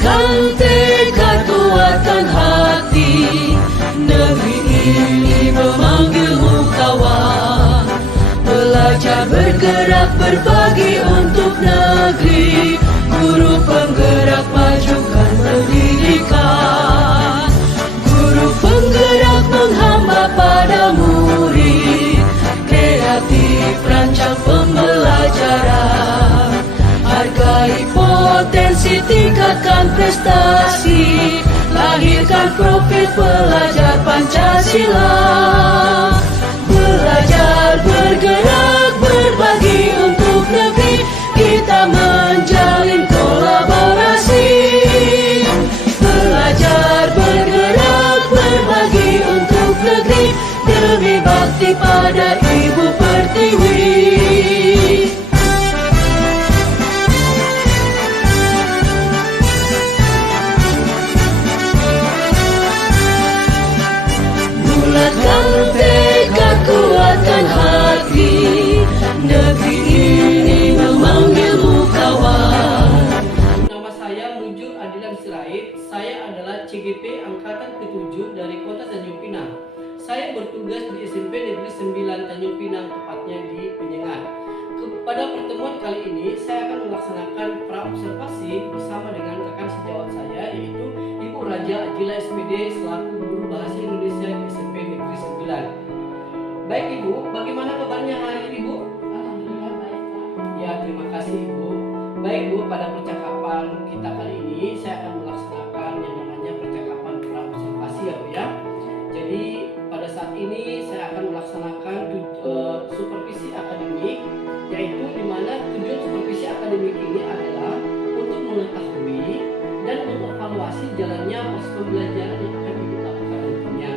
Bulatkan tekad kuatkan hati, negeri ini memanggilmu kawan. Belajar bergerak berbagi untuk negeri, guru penggerak majukan pendidikan. Guru penggerak menghamba pada murid, kreatif rancang pembelajaran. Hargai potensi, tingkatkan prestasi, lahirkan profil pelajar Pancasila. Belajar bergerak berbagi untuk negeri, kita menjalin kolaborasi. Belajar bergerak berbagi untuk negeri, demi bakti pada Ibu Pertiwi. Bulatkan tekad kuatkan hati, negeri ini memanggilmu kawan. Nama saya Mujur Adilan Sirait. Saya adalah CGP Angkatan ke-7 dari Kota Tanjung Pinang. Saya bertugas di SMP Negeri 9 Tanjung Pinang, tepatnya di Penyengat. Pada pertemuan kali ini, saya akan melaksanakan praobservasi bersama dengan rekan sejawat saya, yaitu Ibu Raja Ajila SPD selaku Guru Bahasa Indonesia di SMP Negeri 9. Baik Ibu, bagaimana kabarnya hari ini Ibu? Alhamdulillah baik Pak. Ya, terima kasih Ibu. Baik Bu, pada percakapan kita kali ini saya akan melaksanakan yang namanya percakapan praobservasi ya Bu ya. Jadi pada saat ini saya akan melaksanakan supervisi akademik, yaitu di mana tujuan supervisi akademik ini adalah untuk mengetahui dan mengevaluasi jalannya proses pembelajaran yang akan Ibu lakukan nantinya.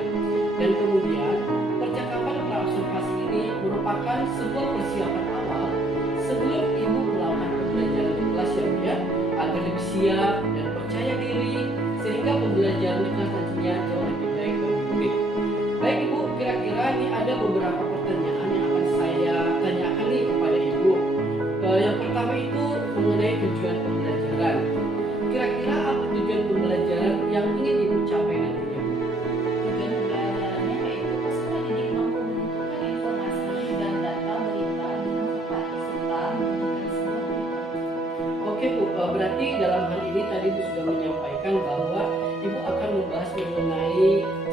Dan kemudian percakapan praobservasi ini merupakan sebuah persiapan awal sebelum Ibu melakukan pembelajaran di kelas ya Bu ya, agar lebih siap dan percaya diri sehingga pembelajaran di kelas nantinya jauh lebih baik bagi murid. Baik Ibu, kira-kira ini ada beberapa pertanyaan yang akan saya tanyakan nih kepada Ibu. Yang pertama itu mengenai tujuan pembelajaran. Kira-kira apa tujuan pembelajaran yang ingin Ibu capai nantinya Bu? Tujuan pembelajarannya yaitu peserta didik mampu menentukan informasi dan data berita dengan tepat serta menentukan sebuah berita. Oke Bu, berarti dalam hal ini tadi Ibu sudah menyampaikan bahwa Ibu akan membahas mengenai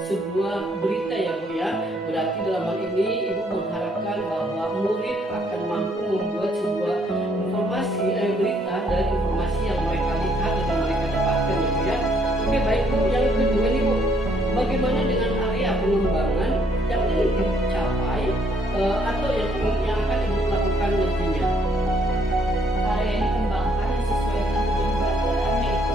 sebuah berita ya Bu ya. Berarti dalam hal ini Ibu mengharapkan bahwa murid akan mampu membuat sebuah informasi berita dari informasi yang mereka lihat dan mereka dapatkan ya Bu ya. Oke baik Bu, yang kedua nih Bu, bagaimana dengan area pengembangan yang ingin Ibu capai atau yang akan Ibu lakukan nantinya? Area yang dikembangkan yang sesuai dengan tujuan pembelajaran yaitu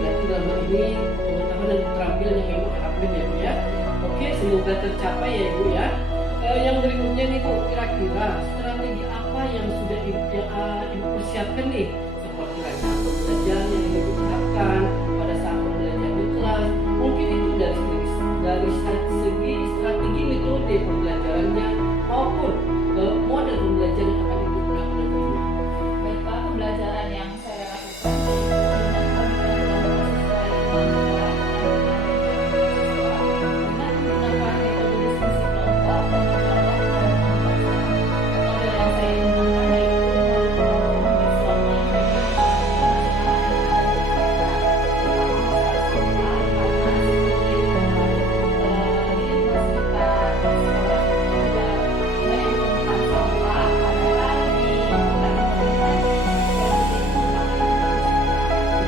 Berarti dalam hal ini pengetahuan dan keterampilan yang Ibu harapkan ya Bu ya. Oke, semoga tercapai ya Ibu ya. Yang berikutnya nih Bu, kira-kira strategi apa yang sudah Ibu persiapkan nih, seperti rencana pembelajaran yang Ibu terapkan pada saat pembelajaran di kelas. Mungkin itu dari segi strategi metode pembelajarannya maupun model pembelajaran yang akan Ibu gunakan nantinya. baik Pak, pembelajaran yang saya lakukan yaitu dengan menggunakan metode diskusi kelompok dan menjawab pertanyaan siswa. Model yang saya gunakan yaitu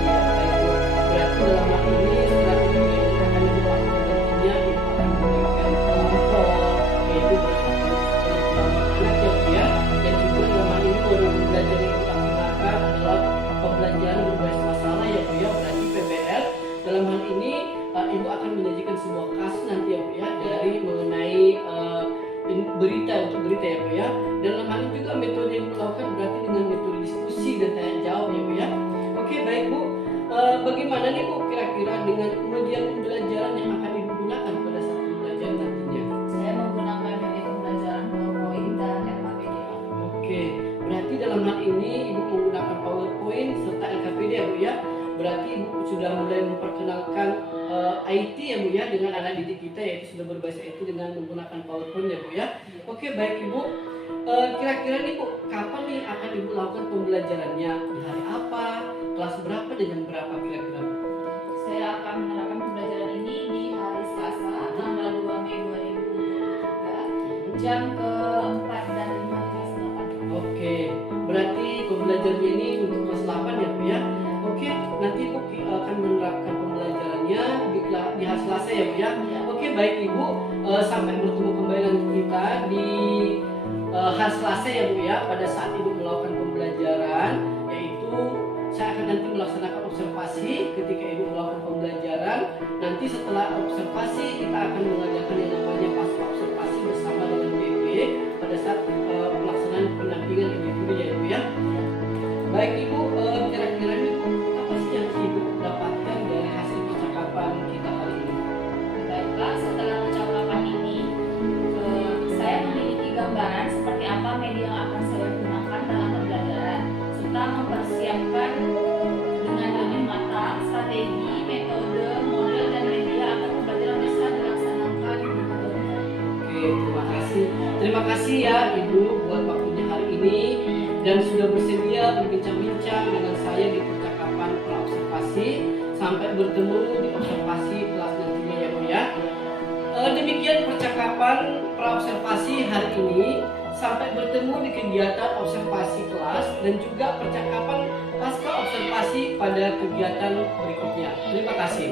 Iya, baik Bu. Berarti dalam hal ini strategi yang akan Ibu lakukan nantinya Ibu akan memberikan kelompok, yaitu bersatu kelompok anak ya Bu ya. Dan juga dalam hal ini model pembelajaran yang kita gunakan adalah pembelajaran berbasis masalah ya Bu ya. Berarti PBL. Dalam hal ini Ibu akan menyajikan sebuah kasus nanti ya Bu ya, dari mengenai berita untuk berita ya Bu ya. Dalam hal ini juga metode yang Ibu lakukan berarti dengan metode diskusi dan tanya jawab ya Bu ya. Oke baik Bu, bagaimana nih Bu kira-kira dengan kemudian pembelajaran yang akan Ibu gunakan pada saat pembelajaran nantinya? saya menggunakan media pembelajaran PowerPoint dan RKPD. Oke, berarti dalam hal ini Ibu menggunakan PowerPoint serta LKPD berarti Ibu sudah mulai memperkenalkan IT ya Bu ya dengan anak didik kita, yaitu sudah berbahasa IT dengan menggunakan PowerPoint ya Bu ya. Oke, baik Ibu. Kira-kira nih Bu, kapan nih akan Ibu lakukan pembelajarannya? Di hari apa? Kelas berapa dengan berapa kira-kira Bu? Saya akan menerapkan pembelajaran ini di hari Selasa tanggal 2 Mei 2023 jam ke-4 dan 5 di kelas 8. Oke, berarti pembelajarannya ini untuk kelas 8 ya Bu ya. Oke, nanti Ibu akan menerapkan pembelajarannya di hari Selasa ya Bu ya. Oke, baik Ibu, sampai bertemu kembali dengan kita di hari Selasa ya Bu ya, pada saat Ibu melakukan pembelajaran, yaitu saya akan nanti melaksanakan observasi ketika Ibu melakukan pembelajaran. Nanti setelah observasi kita akan mengadakan yang namanya pasca observasi bersama dengan BP pada saat pelaksanaan pendampingan individu ya Bu ya. Baik Ibu, kira-kira Ibu apa sih yang Ibu dapatkan dari hasil percakapan kita hari ini? Baiklah, setelah percakapan ini, saya memiliki gambaran seperti apa media yang akan saya gunakan dalam pembelajaran, serta mempersiapkan dengan lebih matang strategi, metode, model, dan media agar pembelajaran bisa dilaksanakan dengan baik. Oke, terima kasih. Terima kasih ya Ibu buat waktunya hari ini dan sudah bersedia berbincang-bincang dengan saya di percakapan praobservasi. Sampai bertemu di observasi kelas nantinya ya Bu ya. Demikian percakapan praobservasi hari ini. Sampai bertemu di kegiatan observasi kelas dan juga percakapan pasca observasi pada kegiatan berikutnya. Terima kasih.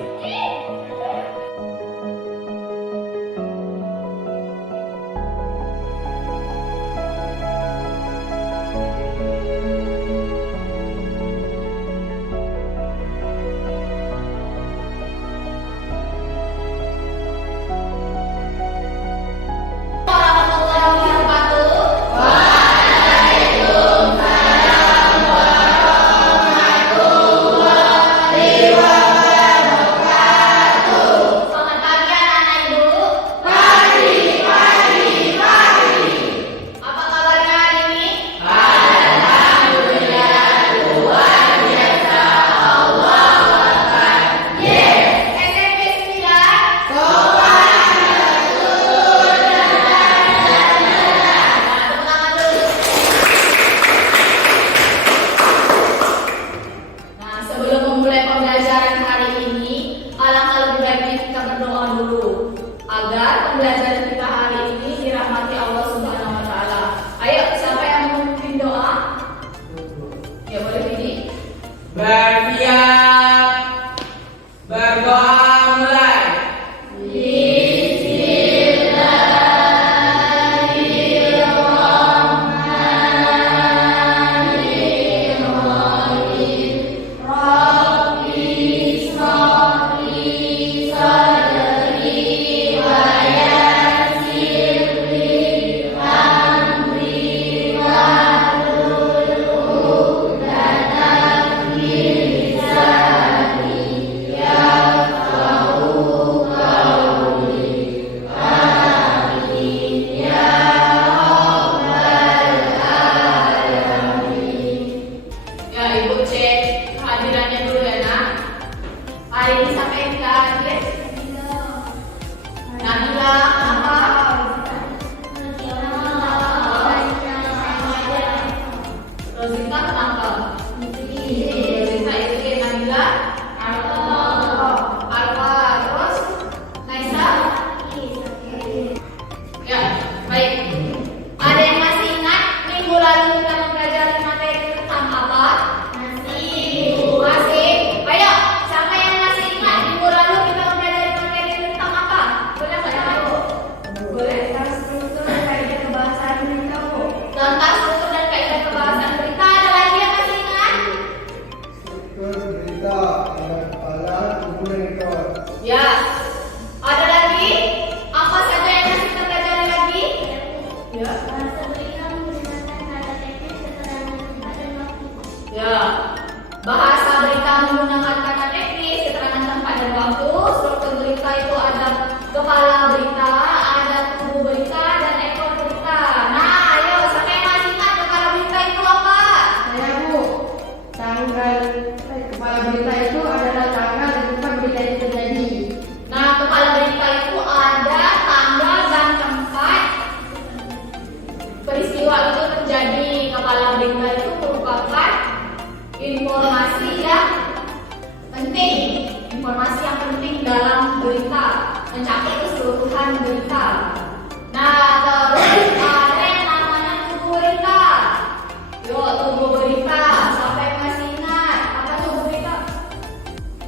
Bersiap, berdoa mulai. Bahasa berita menggunakan kata teknis, keterangan tempat dan waktu. Struktur berita itu ada kepala berita, ada tubuh berita, dan ekor berita. Nah, ayo, siapa yang masih ingat kepala berita itu apa? Saya Bu, tanggal kepala berita itu ada Informasi yang penting. Informasi yang penting dalam berita, mencakup keseluruhan berita. Nah, terus ada yang namanya tubuh berita. Yuk, tubuh berita. Siapa yang masih ingat apa tubuh berita?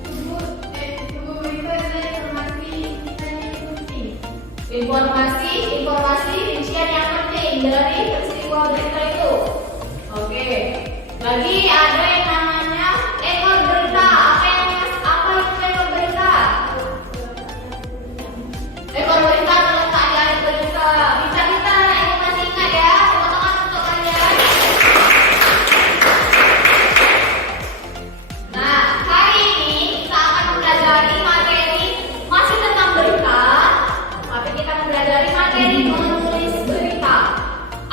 Tubuh berita adalah informasi yang penting. Informasi rincian yang penting dari peristiwa berita itu. Oke. Lagi ada yang namanya ekor berita. Apa itu ekor berita? Ekor berita terletak di akhir berita. Bisa yang masih ingat ya, teman-teman untuk kalian. Nah, hari ini kita akan mempelajari materi masih tentang berita, tapi kita mempelajari materi menulis berita.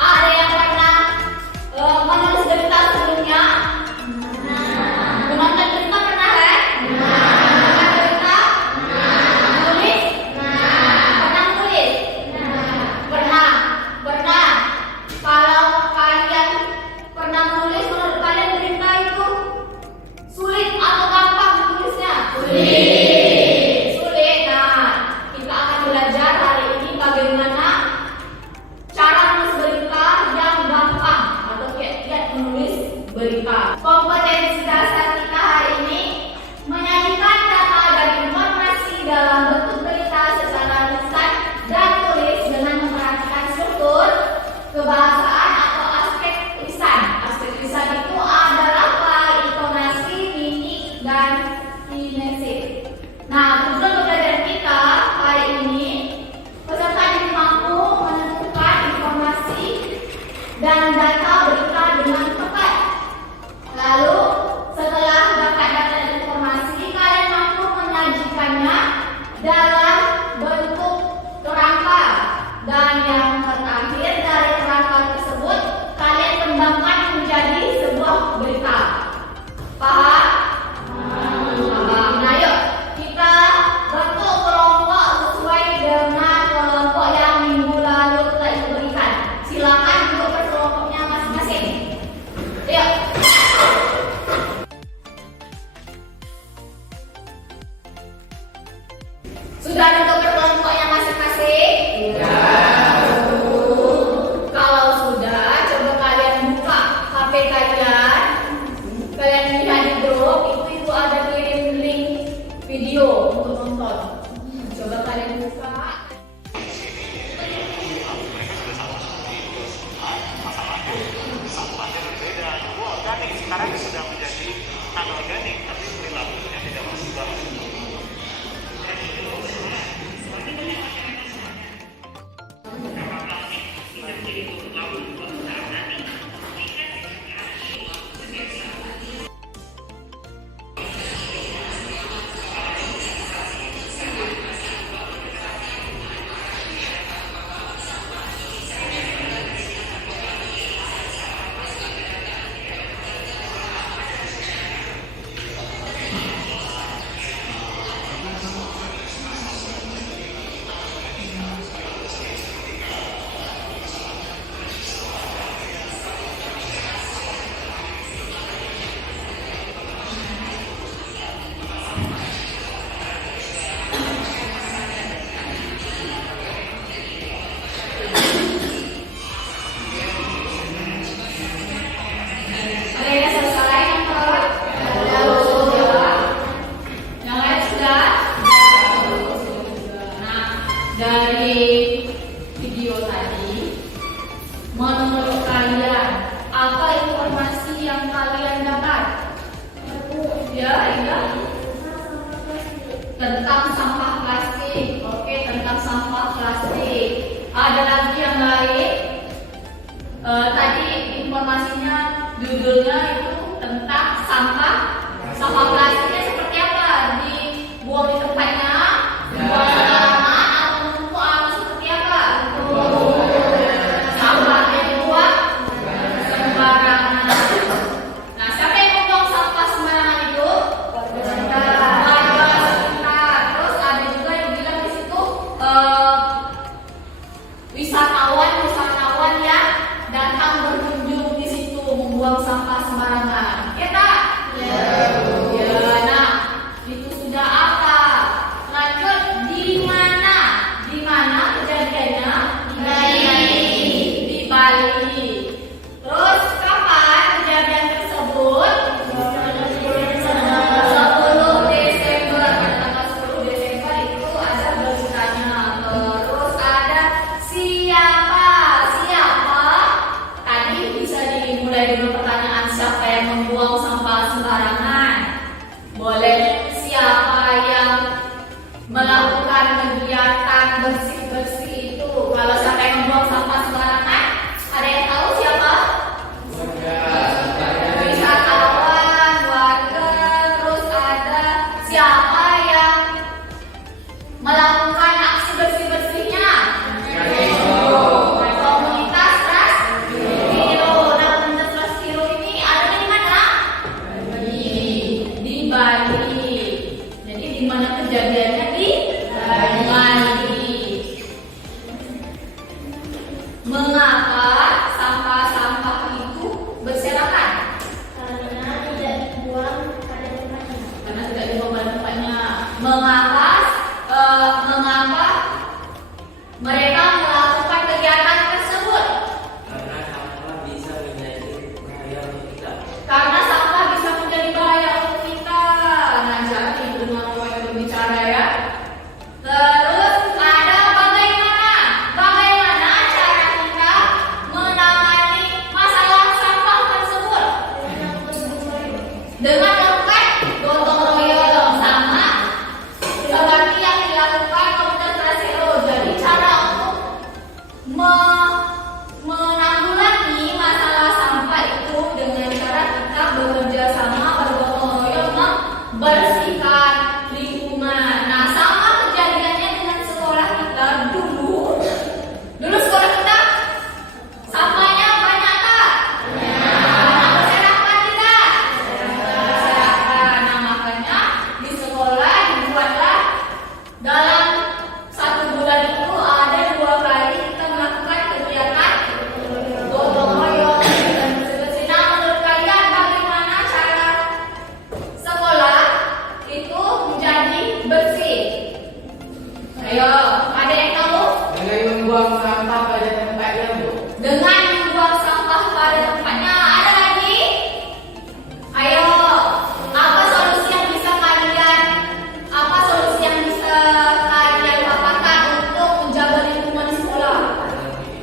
Ada yang pernah menulis berita sebelumnya? Menonton berita pernah kan? Menonton berita? Menulis? Pernah menulis? Pernah. Kalau kalian pernah menulis, menurut kalian berita itu sulit atau gampang menulisnya? Sulit. Nah, kita akan belajar hari ini bagaimana cara menulis berita yang gampang atau kiat-kiat menulis berita. Kompetensi dasar kita hari ini menyajikan data dan informasi dalam bentuk berita secara lisan dan tulis dengan memperhatikan struktur, kebahasaan atau aspek lisan. Aspek lisan itu adalah intonasi, mimik, dan kinesis. Nah, tujuan pembelajaran kita hari ini, peserta ini mampu menentukan informasi dan data berita dengan tepat. Lalu, setelah dapat data dan informasi, kalian mampu menyajikannya dalam bentuk kerangka. Dan yang terakhir dari kerangka tersebut, kalian kembangkan menjadi sebuah berita. Paham? Paham. Nah, yuk kita bentuk kelompok sesuai dengan kelompok yang minggu lalu telah Ibu berikan. Silakan untuk berkelompoknya masing-masing. Yuk. Sudah untuk berkelompoknya masing-masing? Kalau sudah, coba kalian buka HP kalian. Kalian lihat di grup, itu ada kirim link video untuk nonton. Coba kalian buka. Organik sekarang sudah menjadi anorganik, tapi perilakunya tidak berubah. mana kejadiannya di Banyuwangi. Mengapa sampah-sampah itu berserakan? Karena tidak dibuang pada tempatnya. Karena tidak dibuang pada tempatnya. Mengapa mereka melakukan kegiatan tersebut? Karena sampah bisa menjadi bahaya untuk kita. Karena sampah bisa menjadi bahaya untuk kita. Nah, jadi dengan mulai berbicara ya. Terus ada bagaimana cara kita menangani masalah sampah tersebut? Dengan melakukan gotong royong sama seperti yang dilakukan Komunitas Prasero. Jadi cara untuk menanggulangi masalah sampah itu dengan cara kita bekerja sama bergotong royong membersihkan lingkungan. Nah, sama kejadiannya dengan sekolah kita dulu sekolah kita sampahnya banyak tak? Banyak. Berserakan tidak? Berserakan. Nah, makanya di sekolah dibuatlah dalam 1 bulan itu ada 2 kali kita melakukan kegiatan gotong royong dan bersih-bersih. Nah, menurut kalian bagaimana cara sekolah itu menjadi bersih? Ayo, ada yang tahu? Dengan membuang sampah pada tempatnya, Bu. Dengan membuang sampah pada tempatnya. Ada lagi? Ayo, apa solusi yang bisa kalian paparkan untuk menjaga lingkungan di sekolah?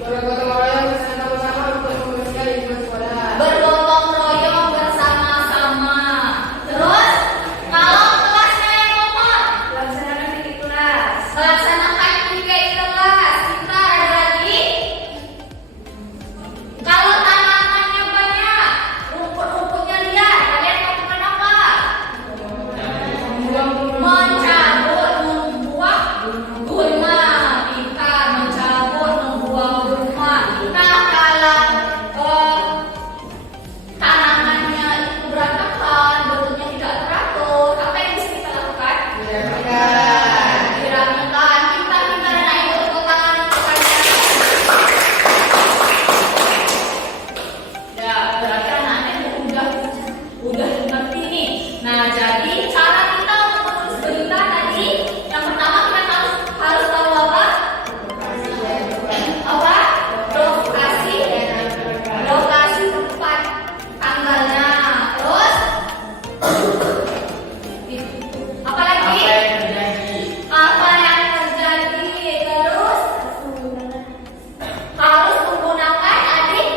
Bergotong royong bersama-sama untuk membersihkan lingkungan sekolah. Bergotong royong bersama-sama. Terus, kalau kelasnya yang ngomong, Laksanakan di kelas. melaksanakan tiga kelas. Kita ada lagi. Kalau tanamannya banyak, rumput-rumputnya liar, kalian lakukan apa? Mencabut, membuang gulma. Kita mencabut, membuang gulma. Nah, kalau tanamannya itu berantakan, bentuknya tidak teratur, apa yang bisa kita lakukan? Dirapikan. Kita dan ayo tepuk tangan untuk kalian. Ya, berarti anak-anak udah ngerti nih. Nah, jadi cara kita untuk menulis berita tadi, yang pertama kita harus tahu apa? Lokasi tempat tanggalnya. Terus apa lagi? Apa yang terjadi? Terus harus menggunakan adik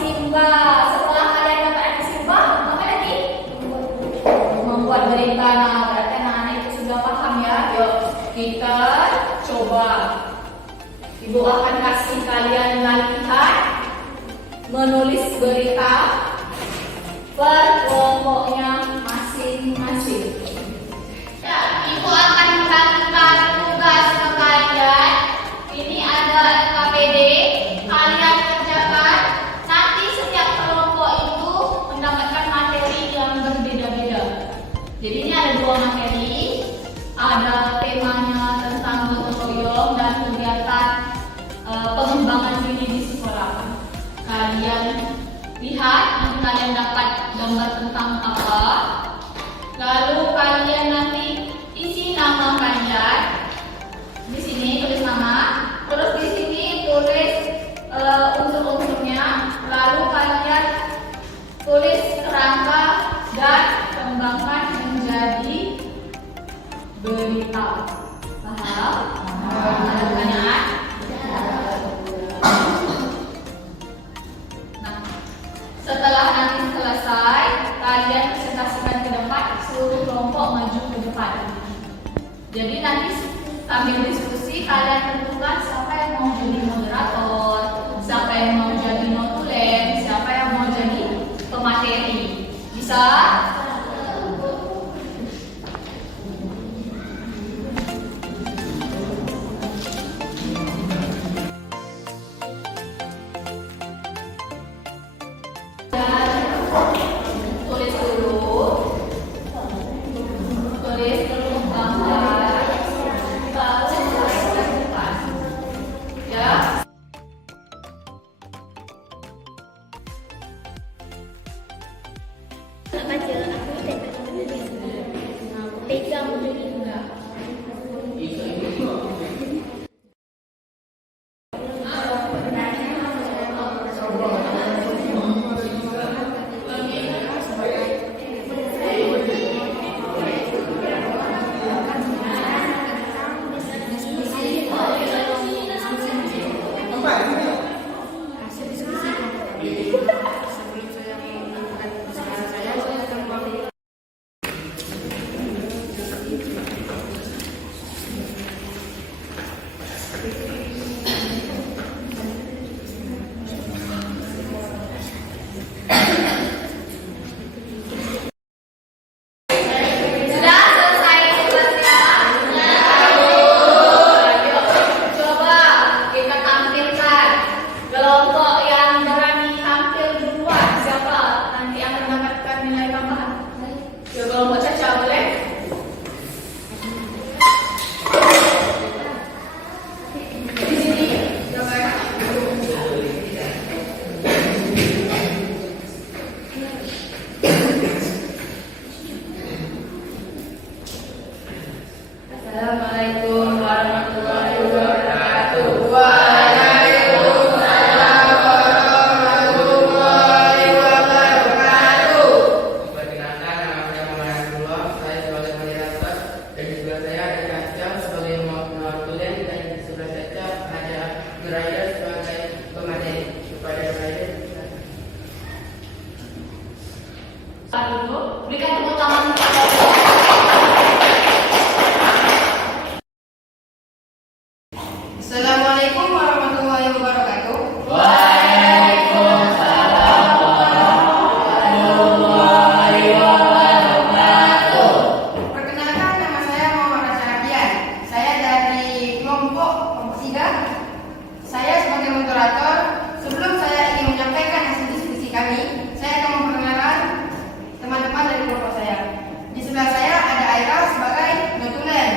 Simba. Setelah kalian dapat adik Simba, apa lagi? Membuat berita. Nah, berarti anak-anak itu sudah paham ya. Yuk, kita coba. Ibu akan kasih kalian latihan menulis berita per kelompoknya masing-masing. Ya, Ibu akan membagikan tugas ke kalian. Ini ada KPD, kalian kerjakan. Nanti setiap kelompok itu mendapatkan materi yang berbeda-beda. Jadi ini ada 2 materi. Ada temanya tentang gotong royong dan kegiatan pengembangan diri di sekolah. Kalian lihat, nanti kalian dapat gambar tentang apa. Lalu kalian nanti isi nama kalian. Di sini tulis nama, terus di sini tulis unsur-unsurnya. Lalu kalian tulis kerangka dan kembangkan menjadi berita. Paham? Ada pertanyaan? Nah, setelah nanti selesai, kalian presentasikan ke depan, seluruh kelompok maju ke depan. Jadi nanti sambil diskusi kalian tentukan siapa yang mau jadi moderator, siapa yang mau jadi notulen, siapa yang mau jadi pemateri. Bisa? Tulis dulu. Tulis Sudah selesai tugasnya? Coba kita tampilkan kelompok yang berani tampil duluan. Siapa nanti akan mendapatkan nilai tambahan? Kelompok Caca boleh? Di sini. Coba ya. Assalamualaikum warahmatullahi wabarakatuh. Waalaikumsalam warahmatullahi wabarakatuh. Perkenalkan, nama saya Muhammad Abdullah. Saya sebagai moderator dan di sebelah saya ada Caca sebagai moderator dan di sebelah Caca ada Nuraya sebagai pemateri. Kepada Nuraya, Dulu, berikan tepuk tangan. Assalamualaikum warahmatullahi wabarakatuh. Perkenalkan, nama saya Muhammad Syarafian. Saya dari kelompok 3. Saya sebagai moderator. Sebelum saya ingin menyampaikan hasil diskusi kami, saya akan memperkenalkan teman-teman dari kelompok saya. Di sebelah saya ada Aira sebagai notulen.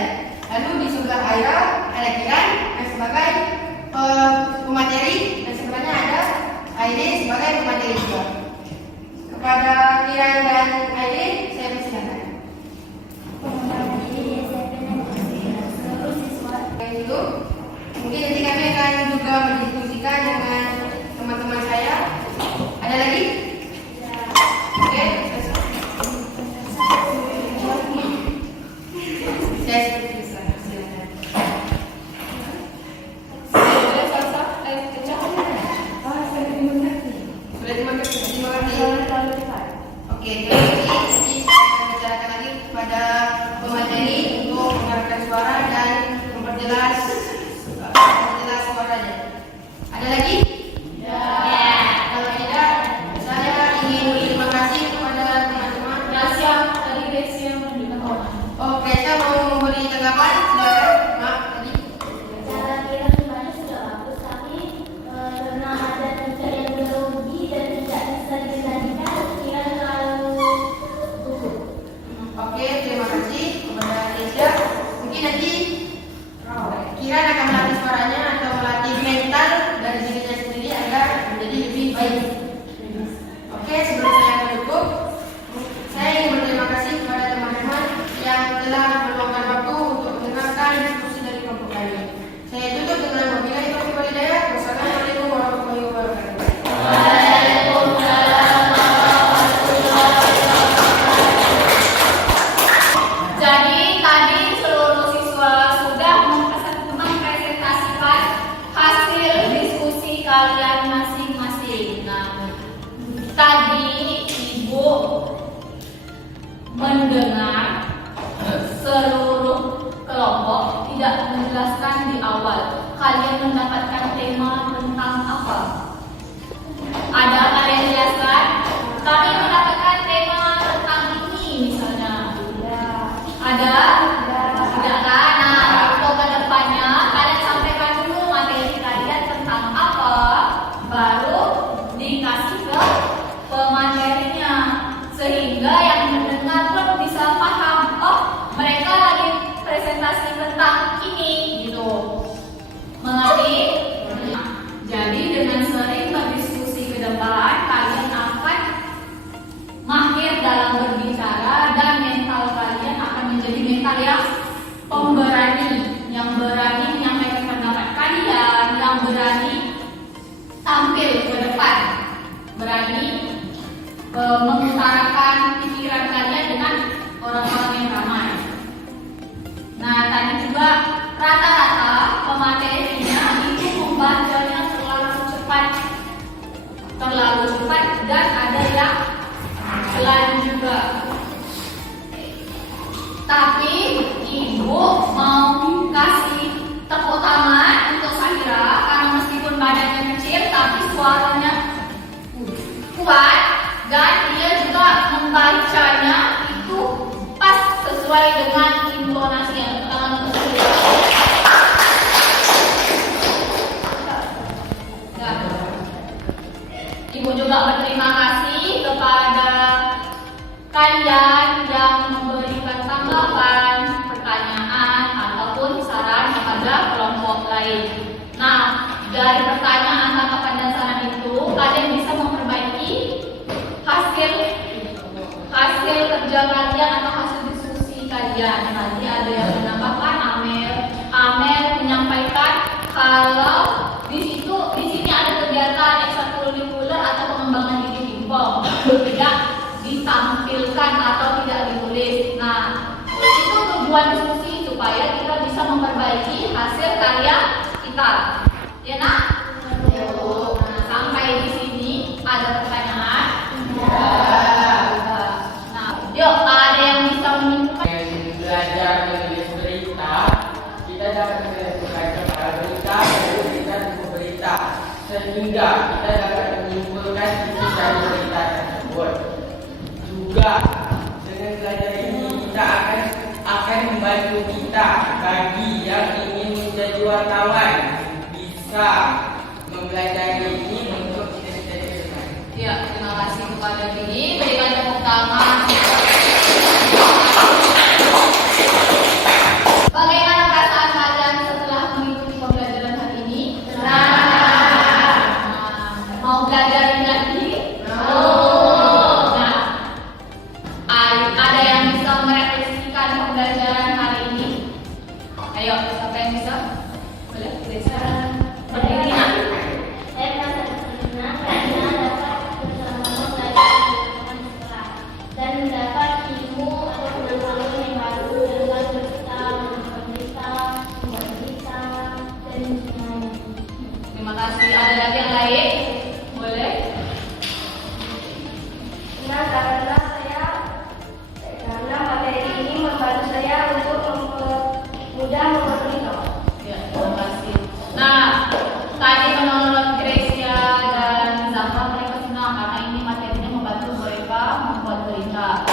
Lalu di sebelah Aira ada Kiran yang sebagai pemateri dan sebelahnya ada Aide sebagai pemateri juga. Kepada Kiran dan Aide saya persilakan. Itu mungkin nanti kami akan juga mendiskusikan dengan teman-teman saya. Ada lagi? Oke. Saya silakan. Sudah terima kasih. Oke, terima kasih. Nanti saya akan bicarakan lagi kepada pemateri untuk mengarahkan suara dan memperjelas suaranya. Ada lagi? Kalau tidak, saya ingin berterima kasih kepada teman-teman. Oke, saya mau memberi tanggapan. Silakan. Maaf tadi. Cara kira semuanya sudah bagus, tapi karena ada teacher yang grogi dan tidak bisa dikendalikan, kira terlalu gugup. Oke, terima kasih kepada Nesya. Mungkin nanti Kiran akan melatih suaranya atau melatih mental dari dirinya sendiri agar menjadi lebih baik. Oke, sebelum saya menutup, saya ingin berterima kasih kepada teman-teman yang telah meluangkan waktu untuk mendengarkan diskusi dari kelompok kami. Saya tutup dengan wabillahi taufiq wal hidayah. Wassalamualaikum warahmatullahi wabarakatuh. Jadi tadi seluruh siswa sudah mempresentasikan hasil diskusi kalian masing-masing. Nah, tadi Ibu mendengar seluruh kelompok tidak menjelaskan di awal kalian mendapatkan tema tentang apa. Ada kalian jelaskan? Kami mendapatkan tema tentang ini misalnya. Ada? Tidak kan? Nah, untuk ke depannya kalian sampaikan dulu materi kalian tentang apa, baru dikasih ke pematerinya, sehingga yang mendengar pun bisa paham. Oh, mereka lagi presentasi tentang ini, gitu. Mengerti? Jadi dengan sering berdiskusi ke depan, kalian akan juga. Tapi ibu mau kasih tepuk tangan untuk Sahira karena meskipun badannya kecil tapi suaranya kuat dan dia juga membacanya itu pas sesuai dengan intonasi yang tangan untuk Sahira. Ya. Ibu juga berterima kasih kepada kalian yang memberikan tanggapan, pertanyaan, ataupun saran kepada kelompok lain. Nah, dari pertanyaan, tanggapan, dan saran itu, kalian bisa memperbaiki hasil kerja kalian atau hasil diskusi kalian. Tadi ada yang menambahkan, Amel menyampaikan kalau di sini ada kegiatan ekstrakurikuler atau pengembangan diri pingpong tidak ditampilkan atau tidak ditulis. Nah, itu tujuan diskusi supaya kita bisa memperbaiki hasil karya kita. Ya nak? Nah, sampai di sini ada pertanyaan? Nah, yuk ada yang bisa menyimpulkan? Belajar menulis berita, kita dapat membaca para berita, lalu kita berita, sehingga kita dapat menyimpulkan isi dari berita tersebut. Juga dengan belajar ini kita akan membantu kita bagi yang ingin menjadi wartawan bisa mempelajari ini untuk cita-cita. Ya, terima kasih kepada Dini. Berikan tepuk tangan. Bagaimana perasaan kalian setelah mengikuti pembelajaran hari ini? Mau belajar lagi? Nah, ada yang bisa merefleksikan pembelajaran hari ini? Ayo, siapa yang bisa? Boleh, bisa. Berdiri. Saya merasa senang karena dapat bersama-sama belajar di sekolah dan mendapat ilmu atau pengetahuan yang baru dalam berita, menonton berita, membuat berita, dan semuanya. Terima kasih. Ada lagi yang lain? Boleh? Senang karena materi ini membantu saya untuk mudah memperoleh. Ya, terima kasih. Nah, tadi menurut Gracia dan Zahra, mereka senang karena ini materinya membantu mereka membuat berita.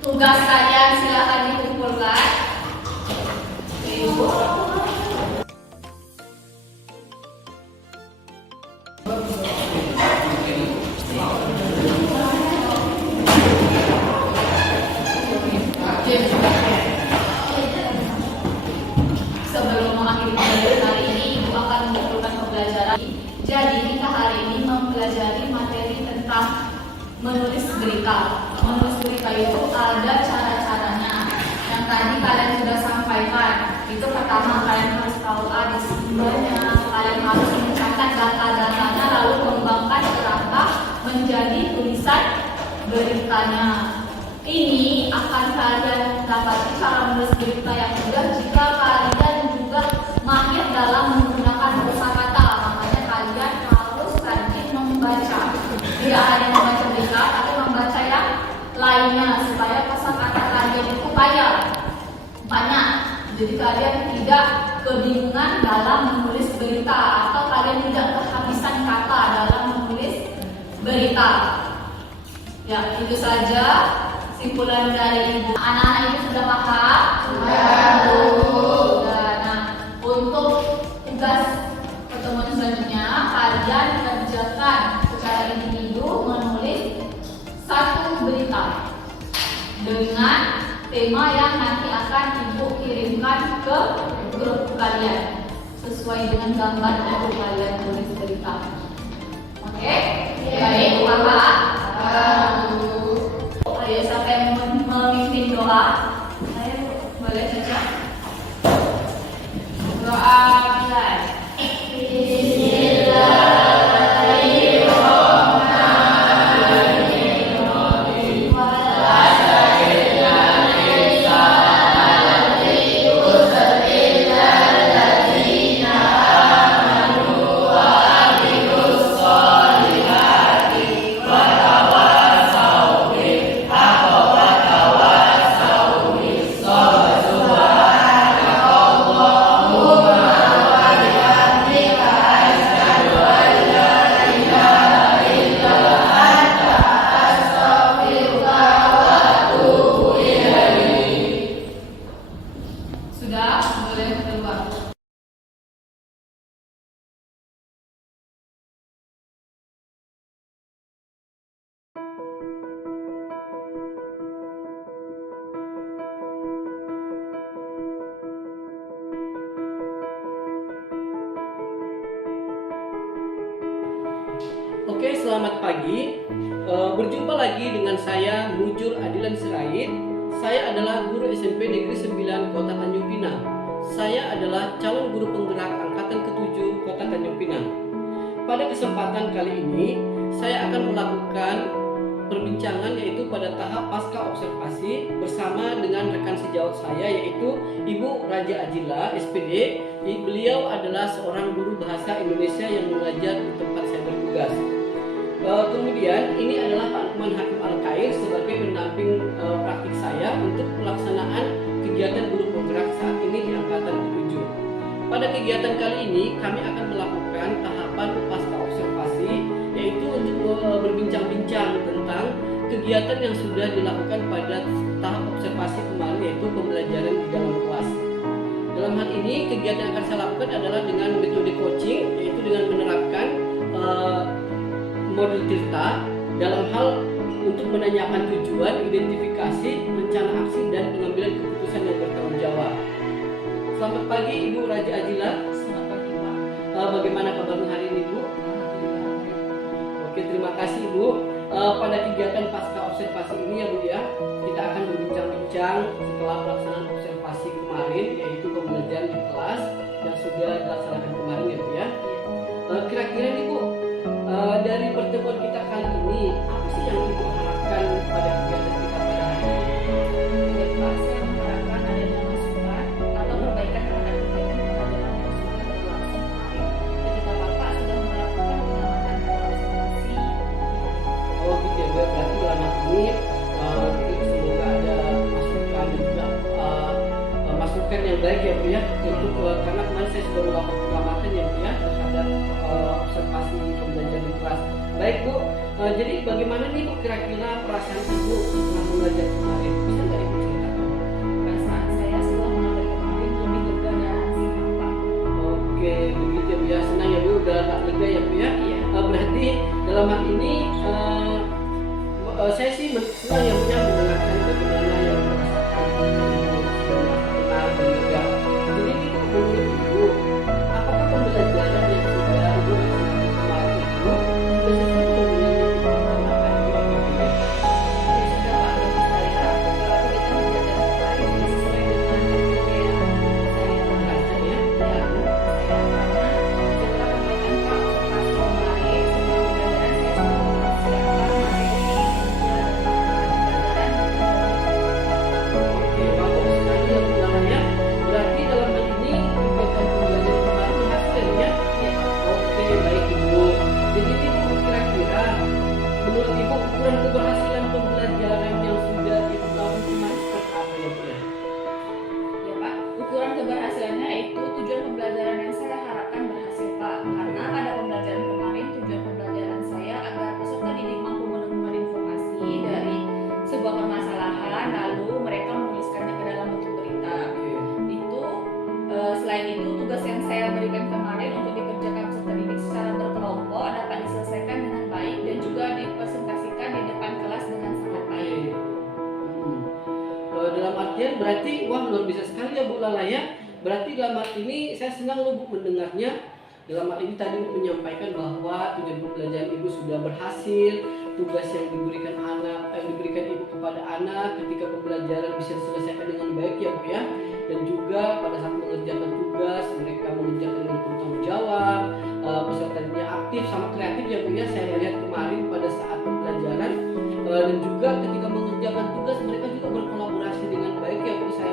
Tugas kalian silakan dikumpulkan. Ibu. Sebelum mengakhiri pembelajaran hari ini, Ibu akan mengumpulkan pembelajaran. Jadi kita hari ini mempelajari materi tentang menulis berita. Menulis berita itu ada cara-caranya. Yang tadi kalian sudah sampaikan. Itu pertama kalian harus tahu ada sumbernya. Kalian harus mencatat data-datanya lalu mengembangkan kerangka menjadi tulisan beritanya. Ini akan kalian dapati cara menulis berita yang mudah jika kalian juga mahir dalam menggunakan kosakata. Makanya kalian harus rajin membaca. Tidak hanya membaca berita, tapi membaca yang lainnya supaya kosakata kalian itu banyak. Jadi kalian tidak kebingungan dalam menulis berita atau kalian tidak kehabisan kata dalam menulis berita. Ya, itu saja simpulan dari Ibu. Anak-anak itu sudah paham? Nah, untuk tugas pertemuan selanjutnya, kalian kerjakan secara individu menulis satu berita dengan tema yang nanti akan Ibu kirimkan ke grup kalian sesuai dengan gambar yang kalian tulis berita. Oke? Baik, paham? Ayo, siapa yang memimpin doa? Ayo, boleh saja. Doa mulai. Oke, selamat pagi. Berjumpa lagi dengan saya Mujur Adilan Sirait. Saya adalah guru SMP Negeri 9 Kota Tanjung Pinang. Saya adalah calon guru penggerak angkatan ke-7 Kota Tanjung Pinang. Pada kesempatan kali ini, saya akan melakukan perbincangan yaitu pada tahap pasca observasi bersama dengan rekan sejawat saya yaitu Ibu Raja Ajila SPD. Beliau adalah seorang guru bahasa Indonesia yang mengajar di tempat saya bertugas. Kemudian ini adalah Pak Lukman Hakim Al-Khair sebagai pendamping praktik saya untuk pelaksanaan kegiatan guru penggerak saat ini di angkatan ke-7. Pada kegiatan kali ini kami akan melakukan tahapan pasca observasi yaitu untuk berbincang-bincang tentang kegiatan yang sudah dilakukan pada tahap observasi kemarin yaitu pembelajaran di dalam kelas. Dalam hal ini kegiatan yang akan saya lakukan adalah dengan metode coaching yaitu dengan menerapkan model Tirta dalam hal untuk menanyakan tujuan, identifikasi, rencana aksi, dan pengambilan keputusan yang bertanggung jawab. Selamat pagi Ibu Raja Ajila. Selamat pagi Pak. Bagaimana kabarnya hari ini Bu? Oke, terima kasih Bu. Pada kegiatan pasca observasi ini ya Bu ya, kita akan berbincang-bincang setelah pelaksanaan observasi kemarin yaitu pembelajaran di kelas yang sudah dilaksanakan kemarin ya Bu ya. Kira-kira nih Bu, dari pertemuan kita kali ini apa sih yang Ibu harapkan pada kegiatan kita pada hari ini? Ya Pak, saya mengharapkan adanya masukan atau perbaikan terhadap kegiatan pembelajaran yang sudah berlangsung kemarin ketika Bapak sudah melakukan pengamatan pola observasi. Oh gitu ya Bu, berarti dalam hal ini semoga ada masukan dan juga masukan yang baik ya Bu ya untuk karena kemarin saya sudah melakukan pengamatan ya Bu ya terhadap observasi pembelajaran di kelas. Baik Bu, jadi bagaimana nih Bu kira-kira perasaan Ibu setelah belajar kemarin? Bisa nggak Ibu ceritakan? Perasaan saya setelah mengambil kemarin lebih lega dan senang Pak. Oke, begitu ya Bu ya, senang ya Bu, udah agak lega ya Bu ya. Iya. Berarti dalam hal ini saya sih senang ya Bu ya mendengarkan bagaimana yang merasakan Ibu sudah tenang dan lega. Jadi ini Bu, menurut Ibu, apakah pembelajaran yang sudah Ibu laksanakan kemarin itu sudah sesuai dengan yang Ibu rencanakan Ibu apabila? Ya sudah Pak, bagi saya kegiatan pembelajaran kemarin sudah sesuai dengan metode yang saya Lancar ya? Ya, saya karena setelah perbaikan Pak observasi kemarin, setelah pembelajaran saya sudah mempersiapkan materi dan Oke, bagus sekali ya Bu Lala ya. Berarti dalam hal ini kegiatan pembelajaran kemarin berhasil ya? Oke, baik Ibu. Jadi Ibu kira-kira menurut Ibu ukuran keberhasilan pembelajaran yang sudah Ibu lakukan kemarin seperti apa ya Bu ya? Ya Pak, ukuran keberhasilannya itu tujuan pembelajaran yang saya harapkan berhasil Pak. Karena pada pembelajaran kemarin tujuan pembelajaran saya agar peserta didik mampu menemukan informasi dari sebuah permasalahan lalu mereka menuliskannya ke dalam bentuk berita. Itu selain itu tugas yang saya berikan kemarin untuk dikerjakan peserta didik secara berkelompok dapat diselesaikan dengan baik dan juga dipresentasikan di depan kelas dengan sangat baik. Dalam artian berarti wah luar biasa sekali ya Bu Lala ya. Berarti dalam hal ini saya senang loh Bu mendengarnya. Dalam hal ini tadi menyampaikan bahwa tujuan pembelajaran Ibu sudah berhasil, tugas yang diberikan Ibu kepada anak ketika pembelajaran bisa diselesaikan dengan baik ya Bu ya. Dan juga pada saat mengerjakan tugas mereka mengerjakan dengan bertanggung jawab, pesertanya aktif sama kreatif ya Bu ya. Saya lihat kemarin pada saat pembelajaran dan juga ketika mengerjakan tugas mereka juga berkolaborasi dengan baik ya Bu. Saya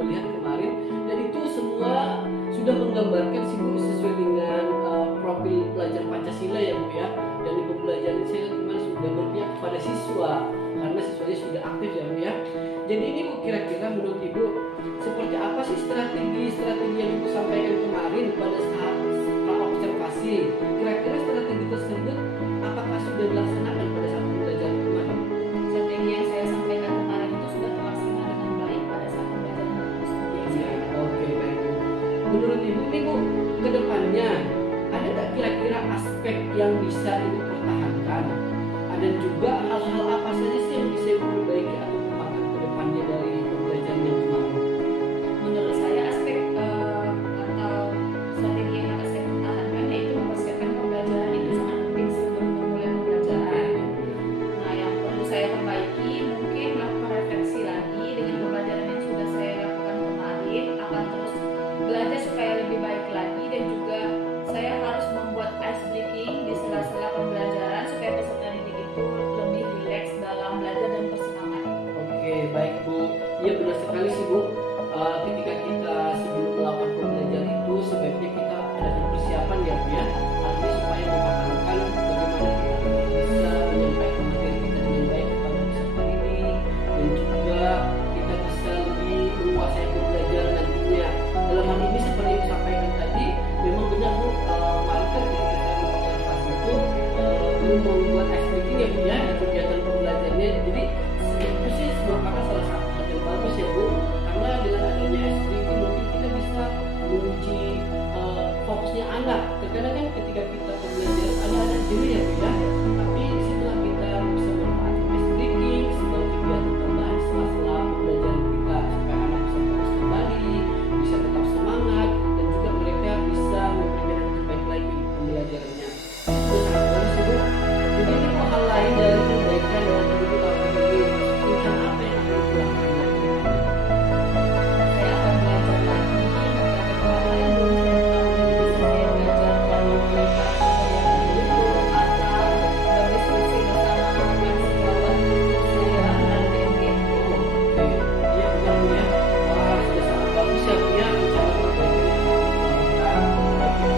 melihat kemarin dan itu semua sudah menggambarkan sih Bu sesuai dengan profil pelajar Pancasila ya Bu ya. Dan di pembelajaran saya kemarin sudah berpihak kepada siswa karena siswanya sudah aktif ya Bu ya. Jadi ini Bu kira-kira menurut Ibu seperti apa sih strategi yang Ibu sampaikan kemarin pada saat observasi? Kira-kira strategi tersebut apakah sudah dilaksanakan pada saat pembelajaran kemarin? Strategi yang saya sampaikan kemarin itu sudah terlaksana dengan baik pada saat pembelajaran berlangsung. Iya, oke baik Bu. Menurut Ibu nih Bu, ke depannya ada nggak kira-kira aspek yang bisa Ibu pertahankan? Ada juga hal-hal apa saja sih yang bisa Ibu perbaiki atau kembangkan ke depannya dari pembelajaran yang kemarin? Menurut saya aspek atau strategi yang dapat saya pertahankan yaitu mempersiapkan pembelajaran itu sangat penting sebelum Iya benar sekali sih Bu. Ketika kita sebelum melakukan pembelajaran itu sebaiknya kita ada persiapan ya Bu ya. Artinya supaya mematangkan bagaimana kita bisa menyampaikan materi kita dengan baik kepada peserta ini, dan juga kita bisa lebih menguasai pembelajaran nantinya. Dalam hal ini seperti yang disampaikan tadi, memang benar Bu, kemarin kan ketika kita observasi itu belum membuat speaking ya Bu ya di kegiatan pembelajarannya. Jadi itu sih merupakan salah satu hal yang bagus ya Bu, karena dengan adanya speaking mungkin kita bisa menguji fokusnya anak. Terkadang kan ketika kita pembelajaran anak-anak jenuh ya Bu ya, tapi disitulah kita bisa memanfaatkan speaking sebagai kegiatan tambahan sela-sela pembelajaran kita supaya anak bisa fokus kembali, bisa tetap semangat, dan juga mereka bisa memberikan yang terbaik lagi di pembelajarannya. Itu sangat bagus sih Bu. Jadi ini kok hal lain dari perbaikan yang perlu dilakukan ini. Rencana apa yang akan dilakukan? Saya akan belajar lagi beberapa hal lain dulu. Saya belajar kalau mereka itu atau berdiskusi bersama teman sejawat saya nanti mungkin. Oke, iya benar Bu ya. Wah, sudah sangat bagus ya Bu ya rencana perbaikan yang akan dilakukan. Baik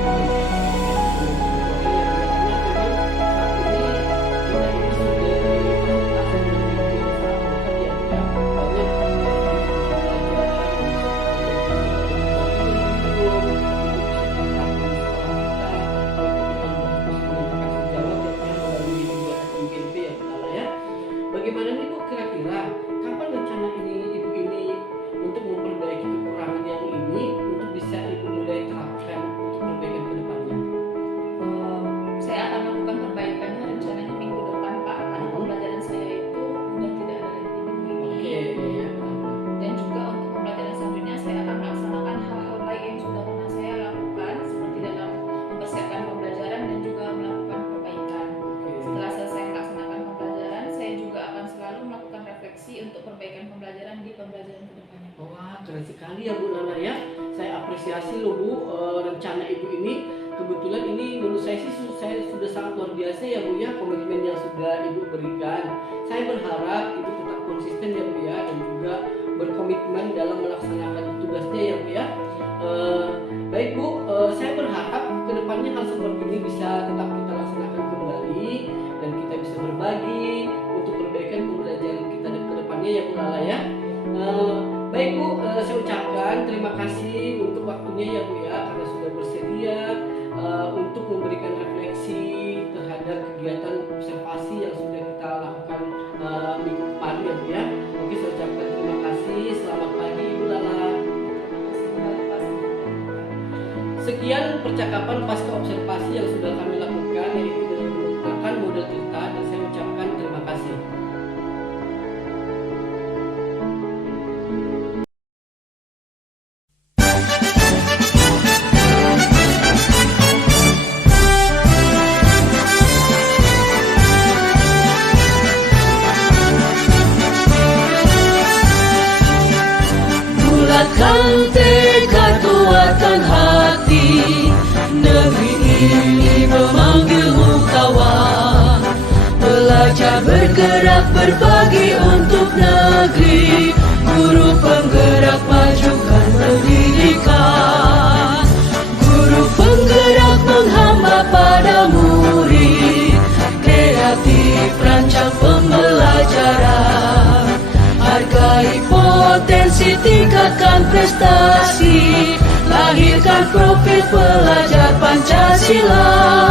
itu bagaimana nih Bu kira-kira kapan rencana ibu ini untuk memperbaiki kekurangan yang ini untuk bisa ibu mulai terapkan untuk perbaikan ke depannya? Saya akan melakukan perbaikannya rencananya minggu depan Pak, karena pembelajaran saya itu udah tidak ada lagi minggu ini. Iya. Dan juga untuk pembelajaran selanjutnya saya akan melaksanakan hal-hal lain yang sudah pernah saya lakukan seperti dalam mempersiapkan pembelajaran dan juga melakukan perbaikan. Setelah selesai melaksanakan pembelajaran, saya juga akan selalu melakukan refleksi untuk perbaikan pembelajaran di pembelajaran kedepannya. Wah, keren sekali ya Bu Nana ya. Saya apresiasi loh Bu rencana ibu ini. Kebetulan ini menurut saya sih saya sudah sangat luar biasa ya Bu ya, komitmen yang sudah ibu berikan. Saya berharap ibu tetap konsisten ya Bu ya, dan juga berkomitmen dalam melaksanakan tugasnya ya Bu ya. Baik Bu, saya berharap kedepannya hal seperti ini bisa tetap kita laksanakan kembali dan kita bisa berbagi untuk perbaikan pembelajaran kita ke depannya ya Bu Lala ya. Baik Bu, saya ucapkan terima kasih untuk waktunya ya Bu ya, karena sudah bersedia untuk memberikan refleksi terhadap kegiatan observasi yang sudah kita lakukan minggu kemarin ya Bu ya. Oke, saya ucapkan terima kasih. Selamat pagi Ibu Lala. Sekian percakapan pasca observasi yang sudah kami lakukan, yaitu dengan menggunakan model cerita, dan saya ucapkan terima kasih. Bulatkan tekad kuatkan hati, negeri ini memanggilmu kawan. Belajar bergerak berbagi untuk negeri, guru penggerak majukan pendidikan. Guru penggerak menghamba pada murid, kreatif rancang pembelajaran. Hargai potensi, tingkatkan prestasi, lahirkan profil pelajar Pancasila.